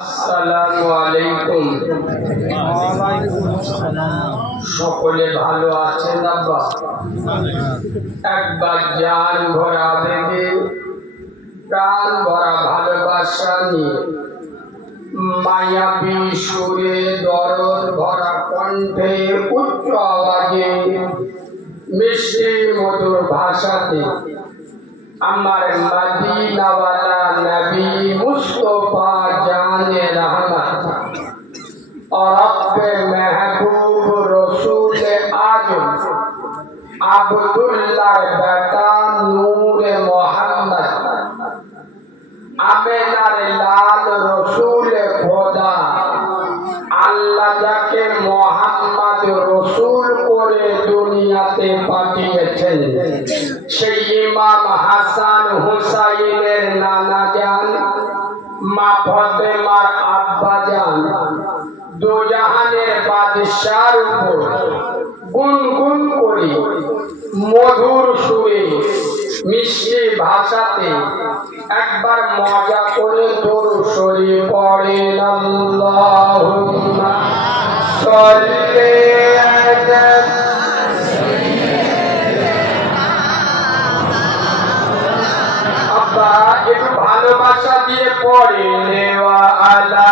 আসসালামু আলাইকুম। সকলে ভালো আছেন? আব্বা একবার জান ভরা আবেগে, প্রাণ ভরা ভালোবাসা নিয়ে, মায়াবী সুরে, দরদ ভরা কণ্ঠে, উচ্চ আওয়াজে, মিষ্টি মধুর ভাষাতে আমার মদিনাওয়ালা নবী মুস্তফা জানে रहमत और अपने महबूब रसूल आजम अब्दुल्लाह बेटा नूर मोहम्मद आमेनार लाल रसूल खुदा আল্লাহ যাকে মোহাম্মদ রসূল করে দুনিয়াতে পাঠিয়েছেন সেই ইমাম হাসান হুসাইনের নানা জান, মা ফাতেমার আব্বা জান, দু জাহানের বাদশার উপর গুনগুন করে মধুর সুরে মিষ্টি ভাষাতে একবার মজা করে দরুদ শরীফ পড়েন। আল্লাহুম্মা সাল্লি আলা আব্বা একটু ভালোবাসা দিয়ে পড়েন ওয়া আলা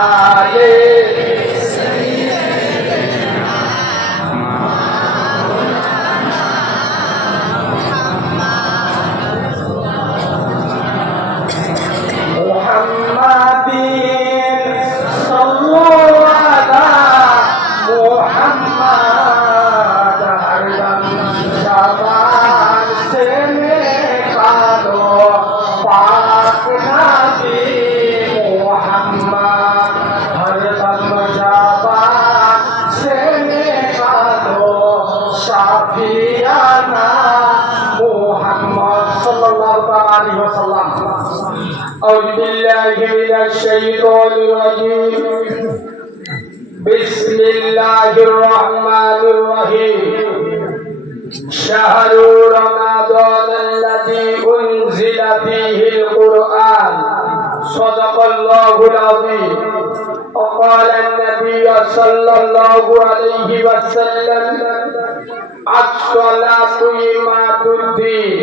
আলে الشيطان الرجيم بسم الله الرحمن الرحيم شهر رمضان الذي أنزل فيه القرآن صدق الله العظيم وقال النبي صلى الله عليه وسلم الصلاة إمامة الدين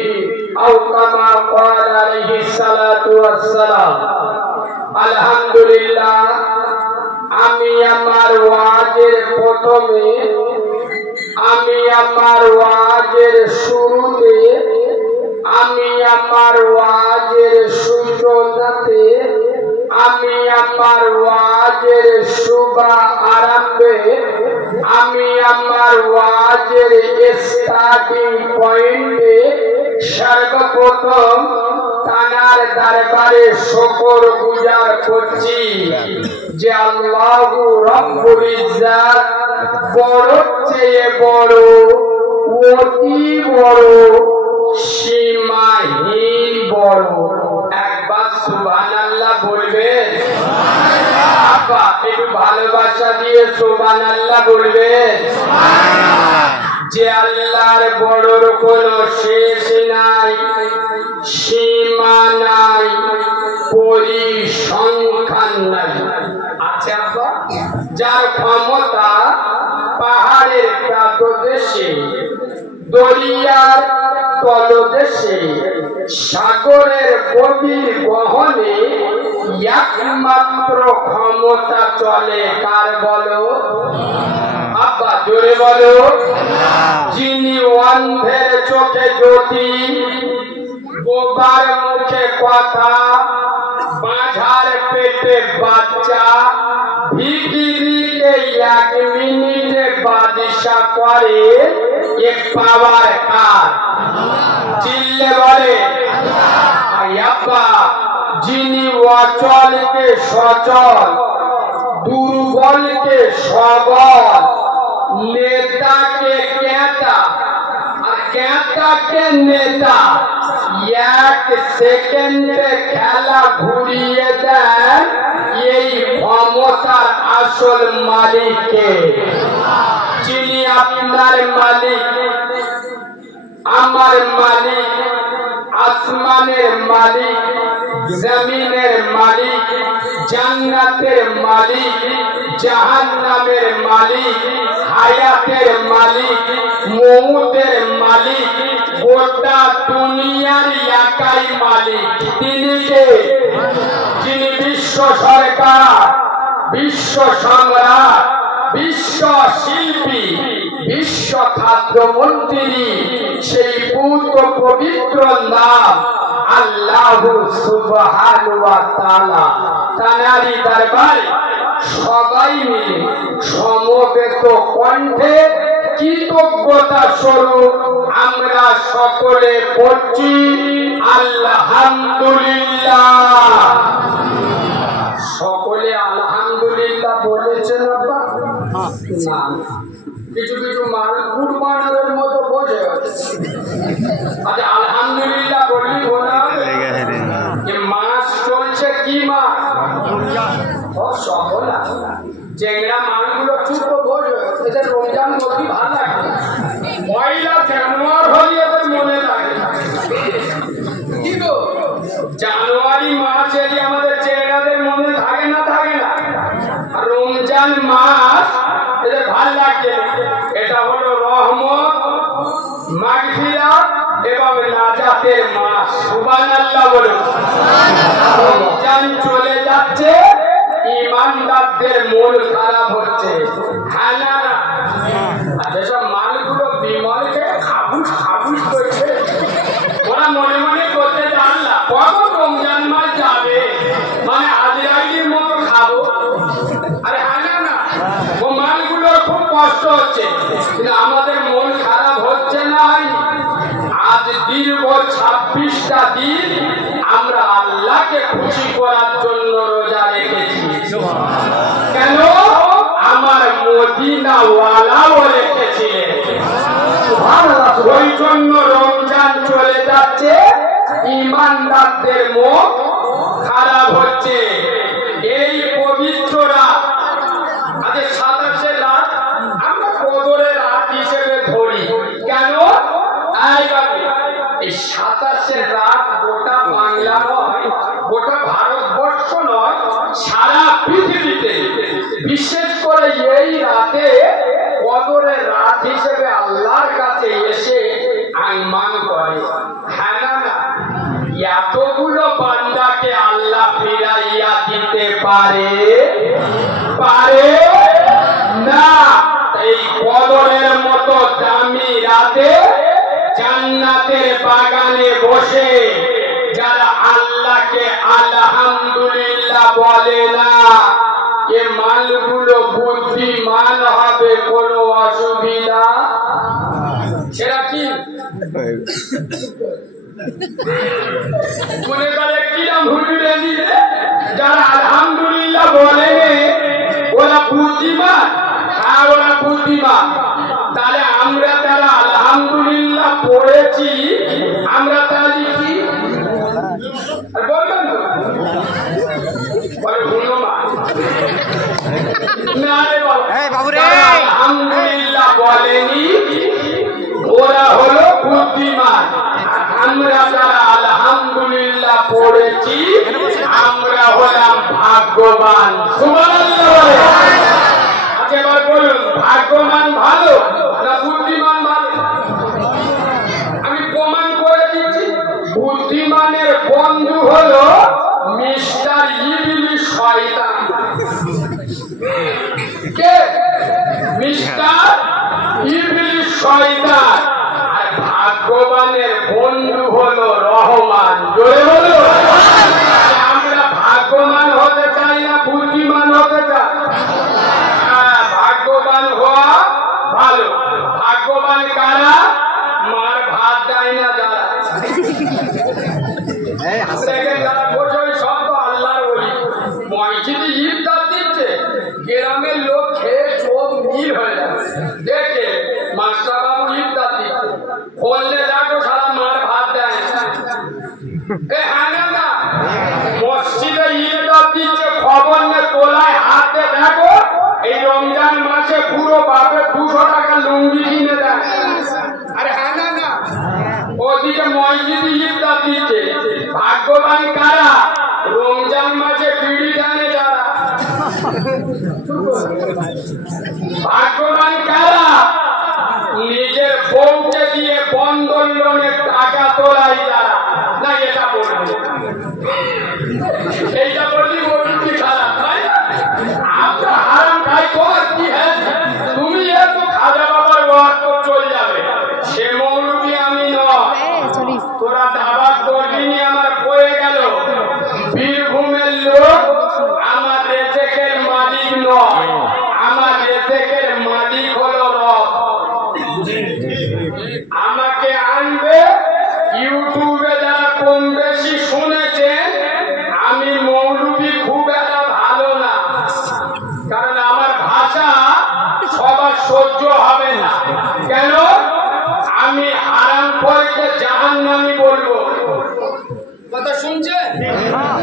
أو كما قال عليه الصلاة والسلام আলহামদুলিল্লাহ। আমি আমার ওয়াজের প্রথমে, আমি আমার ওয়াজের শুরুতে, আমি আমার ওয়াজের সূচনাতে, আমি আমার ওয়াজের শুভ আরম্ভে, আমি আমার ওয়াজের স্টার্টিং পয়েন্টে সর্বপ্রথম তানার দরবারে শুকর গুজার করছি যে আল্লাহু রব্বুল ইজ্জাত বড় চেয়ে বড়, অতি বড়, সীমাহীন বড়। একবার সুবহানাল্লাহ বলবেন? আব্বা একটু ভালোবাসা দিয়ে সুবহানাল্লাহ বলবেন? যে আল্লাহর বড়র কোনো শেষ নাই, সীমা নাই, পরিসংখ্যান নাই। আচ্ছা আব্বা, যার ক্ষমতা পাহাড়ের পাদদেশে, দরিয়ার তলদেশে, সাগরের গভীর গহনে একমাত্র ক্ষমতা চলে কার বলো? আব্বা জোরে বলো। যিনি অন্ধের চোখে জ্যোতি, বোবার মুখে কথা, বাঁঝার পেটে বাচ্চা, ভিখিরিকে 1 মিনিটে বাদশা করে, এ পাওয়ার কার? চিল্লে বলে আব্বা। যিনি অচলকে সচল, দুর্বলকে সবল, নেতাকে ক্যাটা আর ক্যাটাকে নেতা, 1 সেকেন্ডে খেলা ঘুরিয়ে দেন, এই ক্ষমতার আসল মালিককে। যিনি আপনার মালিক, আমার মালিক, আসমানের মালিক, জমিনের মালিক, জান্নাতের মালিক, জাহান্নামের মালিক, হায়াতের মালিক, মউতের মালিক, গোটা দুনিয়ার একাই মালিক। তিনি কে? যিনি বিশ্ব সরকার, বিশ্ব সম্রাট, বিশ্ব শিল্পী, বিশ্ব খাদ্যমন্ত্রী, সেই পূত পবিত্র নাম আল্লাহু সুবহানাহু ওয়া তাআলা। তানারি দরবারে সবাই মিলে সমবেত কণ্ঠে কৃতজ্ঞতা স্বরূপ আমরা সকলে পড়ছি আলহামদুলিল্লাহ। সকলে আলহামদুলিল্লাহ বলেছেন না? কিছু কিছু মাল কুরবানের মতো বোঝে। আচ্ছা আলহামদুলিল্লাহ বললি বলা যে মাস চলছে কি মাস? সকল চেংড়া মালগুলো চুপ বোঝে, এদের রমজান অতি ভালো লাগে। পয়লা জানুয়ারি হলে এদের মনে লাগে কি গো? জানুয়ারি মাস এলে আমাদের চেংড়াদের মনে থাকে না? থাকে না? আর রমজান মাস এদের ভাল লাগে। এটা হলো রহমত, মাগফিরাত এবং নাজাতের মাস। সুবহানাল্লাহ বলুন। রমজান চলে যাচ্ছে, ইমানদারদের মন খারাপ হচ্ছে। হ্যাঁ না? যেসব মালগুলো বিমলকে খাবুস খাবুস করছে, ওরা মনে মনে করতে জানলা কখন রমজান মাস যাবে, মানে আজরাইলের মতো খাবো। আরে হ্যাঁ না? ও মালগুলোর খুব কষ্ট হচ্ছে, কিন্তু আমাদের মন খারাপ হচ্ছে না। আজ দীর্ঘ 26টা দিন আমরা আল্লাহকে খুশি করার জন্য রোজা রেখেছি। কেন? আমার মদিনাওয়ালাও রেখেছিলেন। ওই জন্য রমজান চলে যাচ্ছে, ইমানদারদের মন খারাপ হচ্ছে। এই পবিত্র রাত, আজ 27 রাত আমরা কদরের রাত হিসেবে ধরি। কেন? এই 27 রাত গোটা বাংলা নয়, গোটা ভারতবর্ষ নয়, সারা পৃথিবীতে বিশেষ করে এই রাতে কদরের রাত হিসেবে আল্লাহর কাছে এসে আইমান করে। হ্যাঁ না? এতগুলো বান্দাকে আল্লাহ ফিরাইয়া দিতে পারে না? এই কদরের মতো দামি রাতে জান্নাতের বাগানে বসে যারা আল্লাহকে আলহামদুলিল্লাহ বলে না, এ মালগুলো বুদ্ধিমান হবে, কোনো অসুবিধা। সেটা কি মনে করে কিরাম হুজুরে নিয়ে যারা আলহামদুলিল্লাহ বলে ওরা বুদ্ধিমান? হ্যাঁ, ওরা বুদ্ধিমান। তাহলে আমরা যারা আলহামদুলিল্লাহ পড়েছি আমরা তাহলে কি বলবেন? আলহামদুলিল্লাহ বলেনি ওরা হলো বুদ্ধিমান। আমরা যারা আলহামদুলিল্লাহ পড়েছি আমরা হলাম ভাগ্যবান। সুবহানাল্লাহ। আচ্ছা এবার বলুন, ভাগ্যবান ভালো না বুদ্ধিমান ভালো? আমি প্রমাণ করে দিচ্ছি। বুদ্ধিমানের বন্ধু হলো মিস্টার ইবলিস শয়তান। কে? মিস্টার ইবলিস শয়তান। আর ভাগ্যবানের বন্ধু হলো রহমান। জোরে বলো। আমরা ভাগ্যবান হতে চাই না বুদ্ধিমান হতে চাই? ভাগ্যবান হওয়া ভালো। ভাগ্যবান কারা? মার ভাত দেয় না যারা, যারা বোঝে সব তো আল্লাহর ওলি। মসজিদে ইফতার দিচ্ছে, গ্রামের লোক খেয়ে চোখ নীল হয়ে যাবে। দেখে মাস্টার বাবু ইফতার দিচ্ছে, বললে দেখো সারা মার ভাত দেয় না। মসজিদে ইফতার দিচ্ছে, খবর নে তোলায় হাতে দেখো এই রমজান মাসে পুরো বাপের 200 টাকা লুঙ্গি কিনে দেয়। আরে হ্যাঁ না? ওদিকে মসজিদে ইফতার দিচ্ছে। ভাগ্যবান কারা? ভাগ্যবান কারা? নিজের বউকে দিয়ে বন্ধন লোনের টাকা তোলাই যারা। না এটা বলবো, এইটা বললি বলবি খারাপ তাই না? আমরা হারাম খাই তোমার কি হয়েছে? তুমি এত খাজা বাবার ওয়াজ তো চলে যাবে, সে মৌলবি আমি নয়। তোরা দাবার করবিনি, আমার বয়ে গেল। বীরভূমের লোক আমার রেজেকের মালিক নয়, আমার রেজেকের মালিক হলো রব। আমাকে আনবে। ইউটিউবে যারা কম বেশি শুনেছেন আমি মৌলবি খুব একটা ভালো না, কারণ আমার ভাষা সবার সহ্য হবে না। কেন? আমি হারাম করে জাহান্নামী বলবো। কথা শুনছেন?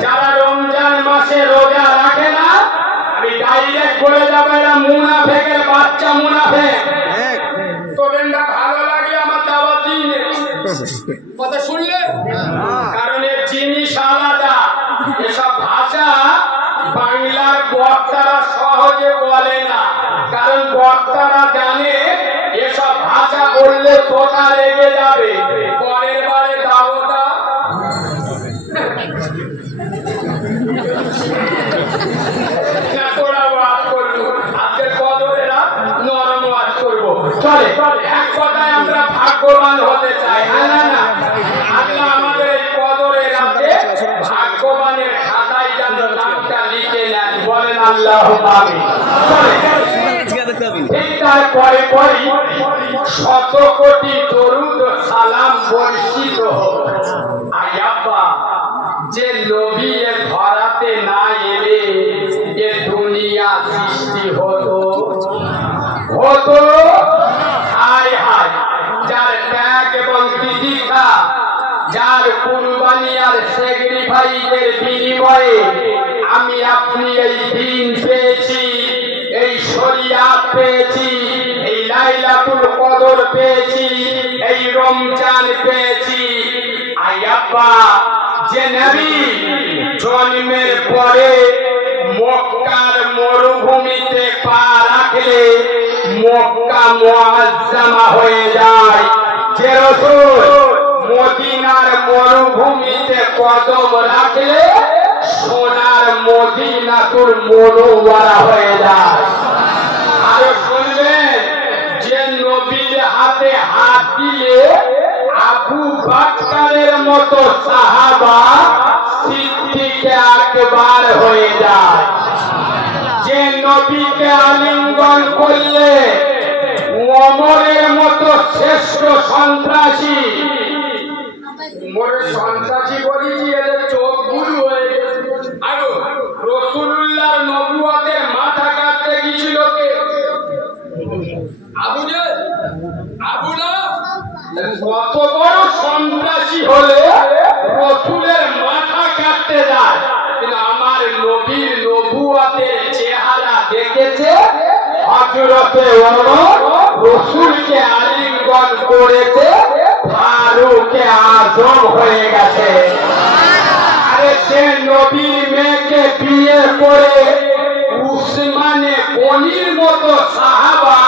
যারা রমজান মাসে রোজা রাখে না আমি ডাইরেক্ট বলে যাবো এরা মুনাফেকের বাচ্চা, মুনাফেক। তোদের না ভালো লাগে আমার দাওয়াত দিন, কথা শুনলে? কারণ এর জিনিস আলাদা। এসব ভাষা বাংলার বক্তারা সহজে বলে না, কারণ বক্তারা জানে এসব ভাষা বললে তোতা রেগে যাবে। পরের বারে দাওয়াতটা তোরা ওয়াজ করবো, আজকের কদরেরা নরম ওয়াজ করবো। চলে এক কথায় আমরা ভাগ্যবান হতে চাই। না না, আল্লাহ আমাদের এই কদরের রাতে ভাগ্যবানের খাতায় যেন নামটা লিখে নেন। বলেন আল্লাহুম্মা আমিন। তারপরে পরে 100 কোটি দরুদ সালাম বর্ষিত হোক। আয়াব্বা, যে নবী এর ধরাতে না এলে এ দুনিয়া সৃষ্টি হতো। হায় হায়, যার ত্যাগ এবং তিতিক্ষা, যার কুরবানি আর স্যাক্রিফাইসের বিনিময়ে আমি আপনি এই দিন পেয়েছি, এই শরিয়াত পেয়েছি, এই লাইলাতুল কদর পেয়েছি, এই রমজান পেয়েছি। আয়াব্বা, যে নবী জন্মের পরে মক্কার মরুভূমিতে পা রাখলে মক্কা মুআজ্জামা হয়ে যায়, যে রাসূল মদিনার মরুভূমিতে কদম রাখলে সোনার মদিনাতুল মুনওয়ারা হয়ে যায়। আর শুনবেন, যে নবীর হাতে হাত দিলে আবু বকরের মতো সাহাবা সিদ্দিকে আকবার হয়ে যায়, যে নবীকে আলিঙ্গন করলে ওমরের মতো শ্রেষ্ঠ সন্ত্রাসী। সন্ত্রাসী বলেছি, এদের চোখ গুরু হয়ে গেছে। আর রাসূলুল্লাহর নবুয়তের মাথা কাটতে গিয়েছিল কে? আবু জেহেল, আবু লাহাব। কত বড় সন্ত্রাসী হলে রাসূলের মাথা কাটতে যায়, কিন্তু আমার নবীর নবুয়তের চেহারা দেখেছে হযরতে ওমর, রাসূলকে আলিঙ্গন করেছে, ফারুকে আজম হয়ে গেছে। আরে সে নবীর মেয়েকে বিয়ে করে উসমানে গনির মতো সাহাবা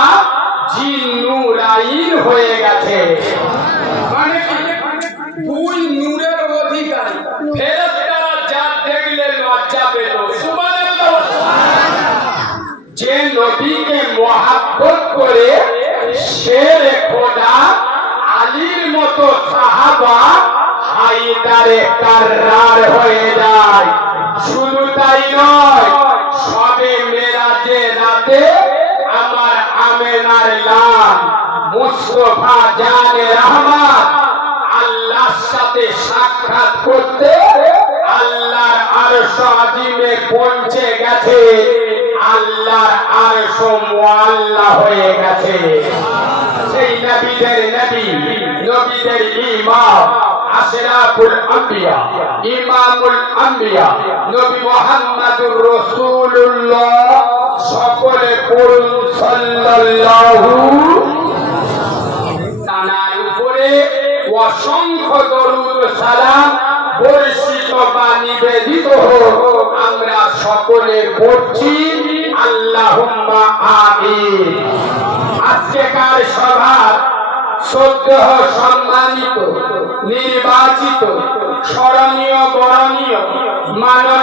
জিন্নুরাইন হয়ে গেছে। মানে দুই নূরের অধিকারী ফেরেশতারা যা দেখলে লজ্জা পেল। সুবহানাল্লাহ। যে নবীকে মহব্বত করে শেরে খোদা আলীর মতো সাহাবা হায়দারে কাররার হয়ে যায়। শুধু তাই নয়, সবে মেরাজে রাতে আমার আমেনার লাল মুস্তাফা জানে রহমত আল্লাহর সাথে সাক্ষাৎ করতে আল্লাহর আরশ আজিমে পৌঁছে গেছে, আল্লাহর আরশ মুআল্লা হয়ে গেছে। সেই নবীদের নবী, নবীদের ইমাম, আশরাফুল আম্বিয়া, ইমামুল আম্বিয়া নবী মুহাম্মদুর রাসূলুল্লাহ। সকলে পড়ুন সাল্লাল্লাহু। তার উপরে অসংখ্য দরুদ সালাম বর্ষিত বা নিবেদিত হোক। আমরা সকলে পড়ছি আল্লাহুম্মা আমিন। আজকেকার সভার শ্রদ্ধ সম্মানিত নির্বাচিত স্মরণীয় বরণীয় মাননীয়